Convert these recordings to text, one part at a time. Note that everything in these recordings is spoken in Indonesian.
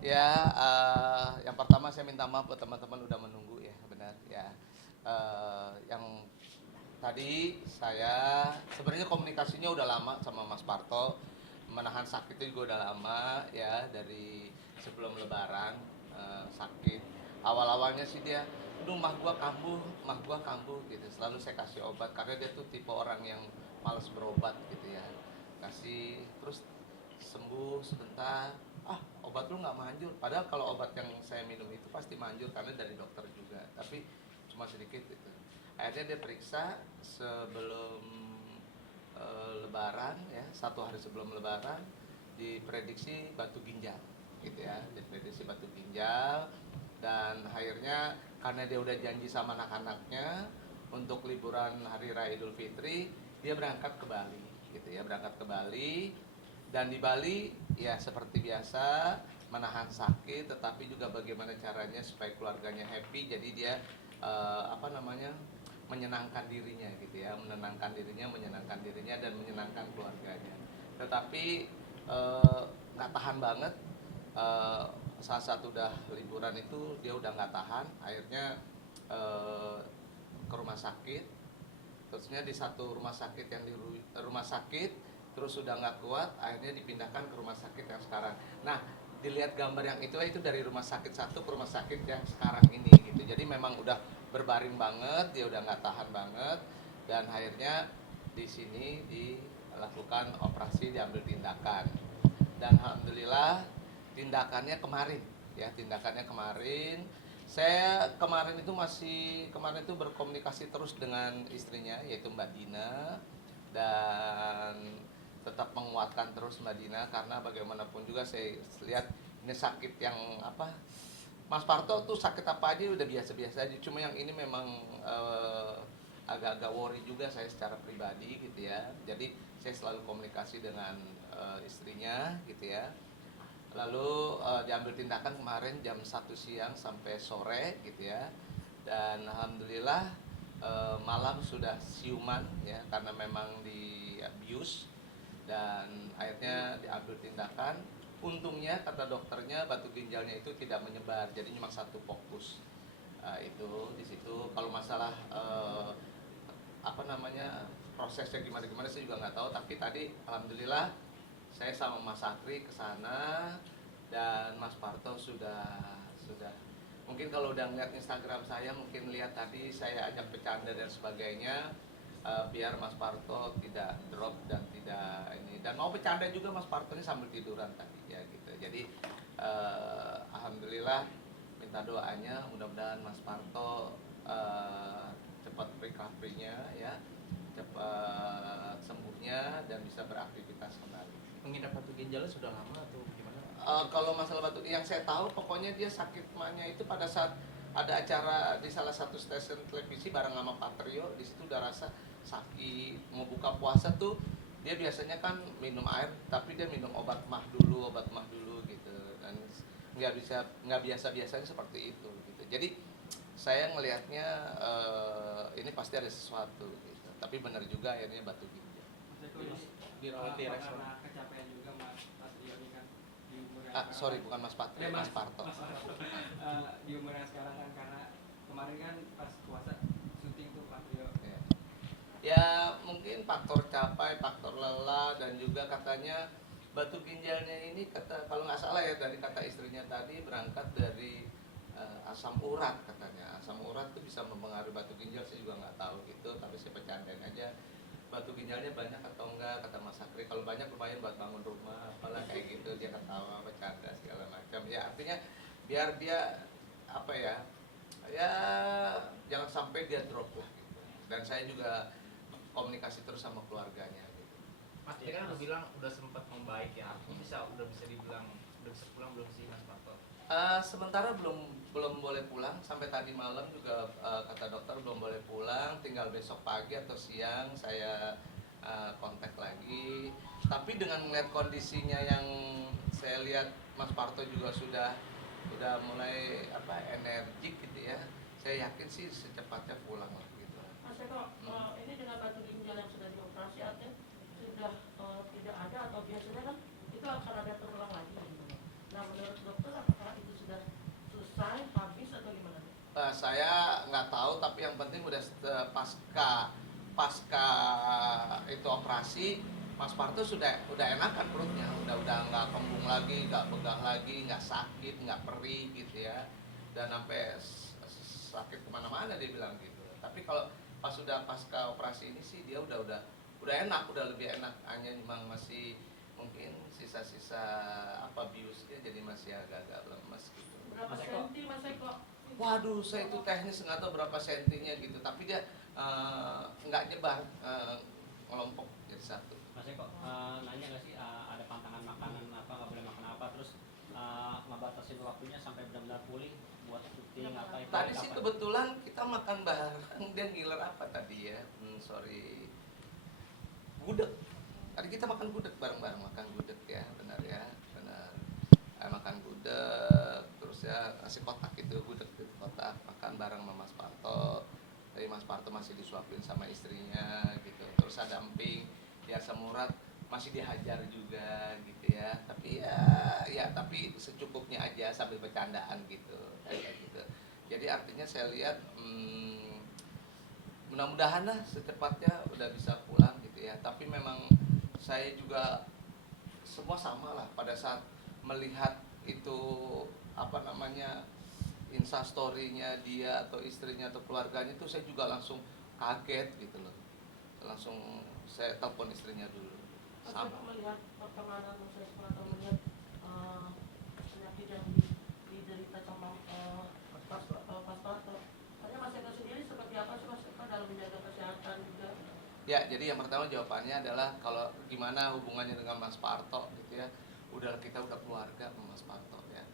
Ya, yang pertama saya minta maaf buat teman-teman udah menunggu ya, benar ya. Yang tadi saya sebenarnya komunikasinya udah lama sama Mas Parto, menahan sakitnya juga udah lama ya dari sebelum Lebaran sakit. Awal-awalnya sih dia, aduh mah gua kambuh gitu. Selalu saya kasih obat karena dia tuh tipe orang yang males berobat gitu ya. Kasih terus sembuh sebentar, obat lu nggak manjur, padahal kalau obat yang saya minum itu pasti manjur karena dari dokter juga, tapi cuma sedikit gitu. Akhirnya dia periksa sebelum lebaran ya, 1 hari sebelum lebaran diprediksi batu ginjal gitu ya, diprediksi batu ginjal. Dan akhirnya karena dia udah janji sama anak-anaknya untuk liburan hari raya Idul Fitri, dia berangkat ke Bali gitu ya, berangkat ke Bali. Dan di Bali ya seperti biasa menahan sakit, tetapi juga bagaimana caranya supaya keluarganya happy. Jadi dia apa namanya, menyenangkan dirinya gitu ya, menyenangkan dirinya dan menyenangkan keluarganya. Tetapi nggak tahan banget. eh, Saat udah liburan itu dia udah nggak tahan, akhirnya eh, ke rumah sakit. Terusnya di satu rumah sakit yang di rumah sakit terus sudah nggak kuat, akhirnya dipindahkan ke rumah sakit yang sekarang. Nah, dilihat gambar yang itu dari rumah sakit satu ke rumah sakit yang sekarang ini gitu. Jadi memang udah berbaring banget, dia udah nggak tahan banget. Dan akhirnya di sini dilakukan operasi, diambil tindakan. Dan alhamdulillah tindakannya kemarin ya, tindakannya kemarin. Saya kemarin itu berkomunikasi terus dengan istrinya yaitu Mbak Dina, dan tetap menguatkan terus Mbak Dina karena bagaimanapun juga saya lihat ini sakit yang apa, Mas Parto tuh sakit apa aja udah biasa-biasa aja, cuma yang ini memang agak-agak worry juga saya secara pribadi gitu ya. Jadi saya selalu komunikasi dengan istrinya gitu ya. Lalu diambil tindakan kemarin jam 1 siang sampai sore gitu ya. Dan alhamdulillah malam sudah siuman ya karena memang di abuse. Dan akhirnya diambil tindakan. Untungnya kata dokternya batu ginjalnya itu tidak menyebar, jadi cuma satu fokus. Itu di situ kalau masalah apa namanya, prosesnya gimana gimana saya juga nggak tahu, tapi tadi alhamdulillah saya sama Mas Sakri ke sana. Dan Mas Parto sudah mungkin kalau udah ngeliat Instagram saya mungkin lihat tadi saya ajak bercanda dan sebagainya, biar Mas Parto tidak drop dan tidak ini, dan mau bercanda juga Mas Parto ini sambil tiduran tadi ya gitu. Jadi alhamdulillah, minta doanya mudah-mudahan Mas Parto cepat recovery-nya ya, cepat sembuhnya dan bisa beraktivitas kembali. Mengidap batu ginjalnya sudah lama atau gimana? Kalau masalah batuk yang saya tahu pokoknya dia sakit mahnya itu pada saat ada acara di salah satu stasiun televisi bareng sama Patrio, di situ udah rasa sakit. Mau buka puasa tuh dia biasanya kan minum air, tapi dia minum obat mah dulu gitu. Dan nggak biasa biasanya seperti itu gitu. Jadi saya ngelihatnya ini pasti ada sesuatu gitu. Tapi benar juga akhirnya batu ginjal. Dirawat di restoran. Karena kecapean juga Mas Patrio ini kan di umur yang Sorry, bukan Mas Patrio, Mas Parto. Di umur yang sekarang kan, karena kemarin kan pas puasa syuting tuh Patrio. Ya. Ya mungkin faktor capek, faktor lelah, dan juga katanya batu ginjalnya ini, kata kalau nggak salah ya dari kata istrinya tadi, berangkat dari asam urat katanya. Asam urat itu bisa mempengaruhi batu ginjal, saya juga nggak tahu gitu, tapi saya bercandain aja. Batu ginjalnya banyak atau enggak, kata Mas Sakri, kalau banyak lumayan buat bangun rumah apalah kayak gitu. Dia ketawa bercanda segala macam ya, artinya biar dia apa ya, ya jangan sampai dia drop lah gitu. Dan saya juga komunikasi terus sama keluarganya gitu. Mas tadi kan udah bilang udah sempat membaik ya. Udah bisa dibilang udah bisa pulang belum sih Mas Parto? Sementara belum boleh pulang sampai tadi malam juga, kata dokter belum boleh pulang, tinggal besok pagi atau siang saya kontak lagi. Tapi dengan melihat kondisinya yang saya lihat Mas Parto juga sudah mulai apa, energik gitu ya. Saya yakin sih secepatnya pulang lah gitu. Mas Eko, ini dengan batu ginjal yang sudah dioperasi artinya sudah tidak ada, atau biasanya kan itu akan ada terulang lagi gitu. Nah menurut dokter apa Saya nggak tahu, tapi yang penting udah pasca pasca itu operasi, Mas Parto udah enakan perutnya, udah nggak kembung lagi, nggak pegang lagi, nggak sakit, nggak perih gitu ya, dan sampai sakit kemana-mana dia bilang gitu. Tapi kalau pas udah pasca operasi ini sih dia udah enak, udah lebih enak, hanya memang masih mungkin sisa-sisa apa biusnya jadi masih agak-agak lemes gitu. Berapa Mas Eko. senti Mas Eko? Waduh, saya itu teknis nggak tahu berapa sentinya gitu, tapi dia nggak nyebar, ngelompok jadi satu. Mas Eko, nanya nggak sih ada pantangan makanan apa, nggak boleh makan apa, terus ngebatasin waktunya sampai benar-benar pulih buat syuting apa itu? Tadi sih kapan? kebetulan kita makan bareng, dia ngiler apa tadi ya? Sorry, gudeg. Tadi kita makan gudeg bareng-bareng, makan gudeg ya, benar ya, benar. Makan gudeg, terus ya nasi kotak itu, gudeg di kotak, makan bareng sama Mas Parto. Tadi Mas Parto masih disuapin sama istrinya gitu, terus ada emping, ya Semurat masih dihajar juga gitu ya, tapi tapi secukupnya aja sambil bercandaan gitu, kayak gitu. Jadi artinya saya lihat mudah-mudahan lah secepatnya udah bisa pulang gitu ya. Tapi memang saya juga semua sama lah pada saat melihat itu apa namanya instastorynya dia atau istrinya atau keluarganya itu, saya juga langsung kaget gitu loh. Langsung saya telepon istrinya dulu. Mas Sama. Eko melihat perkembangan Mas Eko atau melihat penyakit yang diderita sama Mas Parto. Tanya Mas Eko sendiri seperti apa sih Mas Eko dalam menjaga kesehatan juga? Ya, jadi yang pertama jawabannya adalah kalau gimana hubungannya dengan Mas Parto gitu ya. Kita udah keluarga sama Mas Parto ya.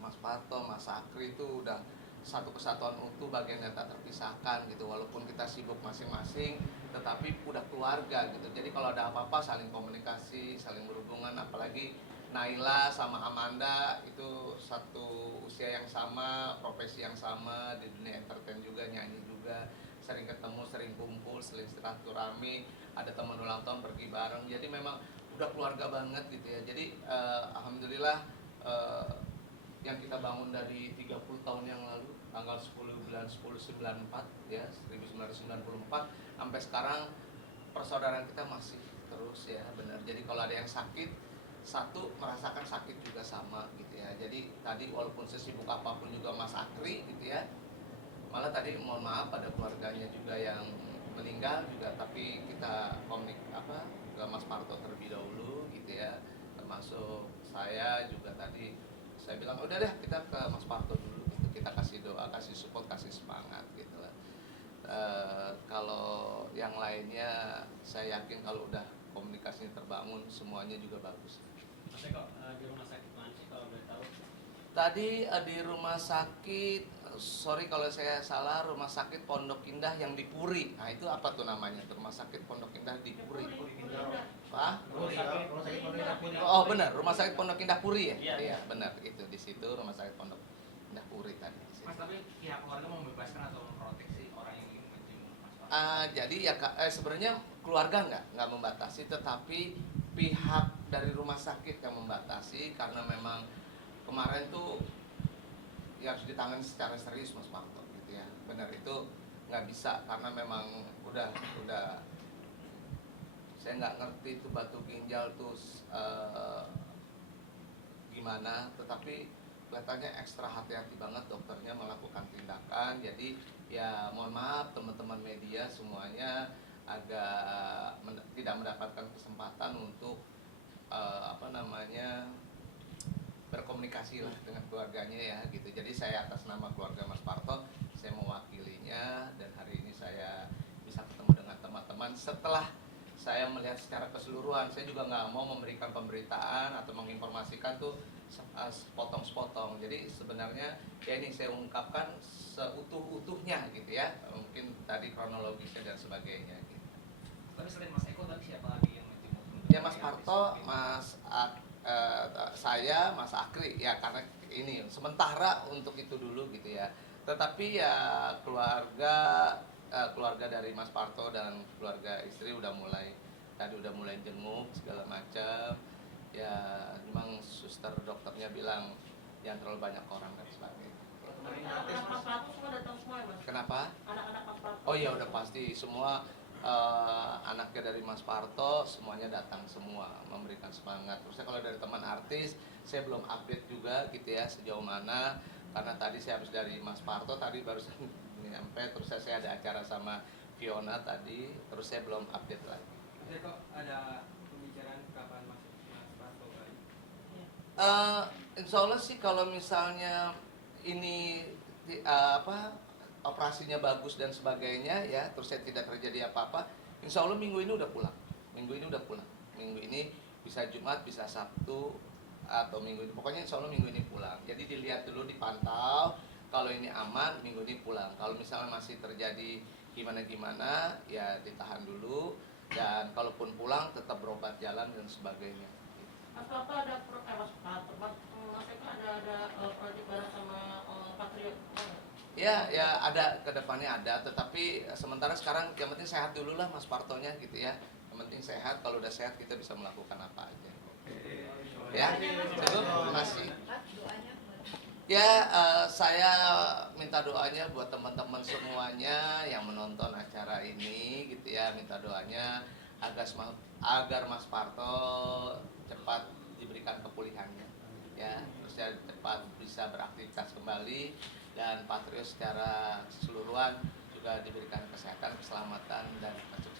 Mas Parto, Mas Sakri itu udah satu kesatuan utuh, bagian yang tak terpisahkan gitu. Walaupun kita sibuk masing-masing, tetapi udah keluarga gitu. Jadi kalau ada apa-apa saling komunikasi, saling berhubungan. Apalagi Naila sama Amanda itu satu usia yang sama, profesi yang sama, di dunia entertain juga, nyanyi juga, sering ketemu, sering kumpul, sering silaturahmi, ada teman ulang tahun pergi bareng. Jadi memang udah keluarga banget gitu ya. Jadi alhamdulillah yang kita bangun dari 30 tahun yang lalu, tanggal 10 bulan 10 94 ya, 1994 sampai sekarang persaudaraan kita masih terus ya, benar. Jadi kalau ada yang sakit, satu merasakan sakit juga sama gitu ya. Jadi tadi walaupun sesibuk apapun juga Mas Akri gitu ya, malah tadi mohon maaf ada keluarganya juga yang meninggal juga, tapi kita ke Mas Parto terlebih dahulu gitu ya, termasuk saya juga tadi saya bilang udah deh kita ke Mas Parto dulu gitu, kita kasih doa, kasih support, kasih semangat gitu lah. Kalau yang lainnya saya yakin kalau udah komunikasinya terbangun semuanya juga bagus. Mas Eko, di rumah sakit mana sih kalau boleh tahu? Tadi di rumah sakit, sorry kalau saya salah, rumah sakit Pondok Indah yang di Puri. Nah itu apa tuh namanya? Rumah sakit Pondok Indah di Puri. Pak? Oh benar, rumah sakit Pondok Indah Puri ya? Iya. Benar, itu di situ rumah sakit Pondok Indah Puri tadi. Di situ. Mas, tapi pihak keluarga membebaskan atau memproteksi orang yang ingin menjenguk Mas Parto? Jadi ya sebenarnya keluarga nggak membatasi, tetapi pihak dari rumah sakit yang membatasi karena memang kemarin tuh ya harus ditangani secara serius Mas Parto gitu ya. Benar, itu nggak bisa karena memang udah saya nggak ngerti itu batu ginjal tuh gimana, tetapi kelihatannya ekstra hati-hati banget dokternya melakukan tindakan. Jadi ya mohon maaf teman-teman media semuanya agak tidak mendapatkan kesempatan untuk berkomunikasi lah dengan keluarganya ya gitu. Jadi saya atas nama keluarga Mas Parto, saya mewakilinya, dan hari ini saya bisa ketemu dengan teman-teman setelah saya melihat secara keseluruhan. Saya juga nggak mau memberikan pemberitaan atau menginformasikan tuh sepotong-sepotong. Jadi sebenarnya ya ini saya ungkapkan seutuh-utuhnya gitu ya. Mungkin tadi kronologisnya dan sebagainya gitu. Tapi selain Mas Eko tadi siapa lagi yang menjenguk? Ya Mas Parto, saya, Mas Akri ya, karena ini sementara untuk itu dulu gitu ya. Tetapi ya keluarga dari Mas Parto dan keluarga istri udah mulai jenguk segala macam. Ya memang suster dokternya bilang jangan terlalu banyak orang dan sebagainya. Kemarin Anak-anak gratis Mas mas. Parto semua datang semua ya Mas? Kenapa? Anak-anak Mas Parto. Oh iya udah pasti semua anaknya dari Mas Parto semuanya datang semua memberikan semangat. Terusnya kalau dari teman artis saya belum update juga gitu ya sejauh mana karena tadi saya habis dari Mas Parto tadi barusan nyampe terus saya ada acara sama Fiona tadi terus saya belum update lagi. Maksudnya kok ada pembicaraan kapan masuk Mas Parto kali? Insya Allah sih kalau misalnya ini operasinya bagus dan sebagainya ya terus saya tidak terjadi apa-apa insya Allah minggu ini udah pulang minggu ini bisa Jumat bisa Sabtu atau minggu ini pokoknya insya Allah minggu ini pulang jadi dilihat dulu dipantau kalau ini aman minggu ini pulang kalau misalnya masih terjadi gimana ya ditahan dulu dan kalaupun pulang tetap berobat jalan dan sebagainya. Mas Parto ada Mas Parto, Mas Eka ada proyek bareng sama Patriot. Ya ada kedepannya ada, tetapi sementara sekarang yang penting sehat dulu lah Mas Partonya gitu ya. Yang penting sehat, kalau udah sehat kita bisa melakukan apa aja. Ya, cukup, terima kasih. Ya, saya minta doanya buat teman-teman semuanya yang menonton acara ini gitu ya, minta doanya agar Mas Parto cepat diberikan kepulihannya. Ya, terus saya cepat bisa beraktivitas kembali dan Patriot secara keseluruhan juga diberikan kesehatan, keselamatan dan kesuksesan.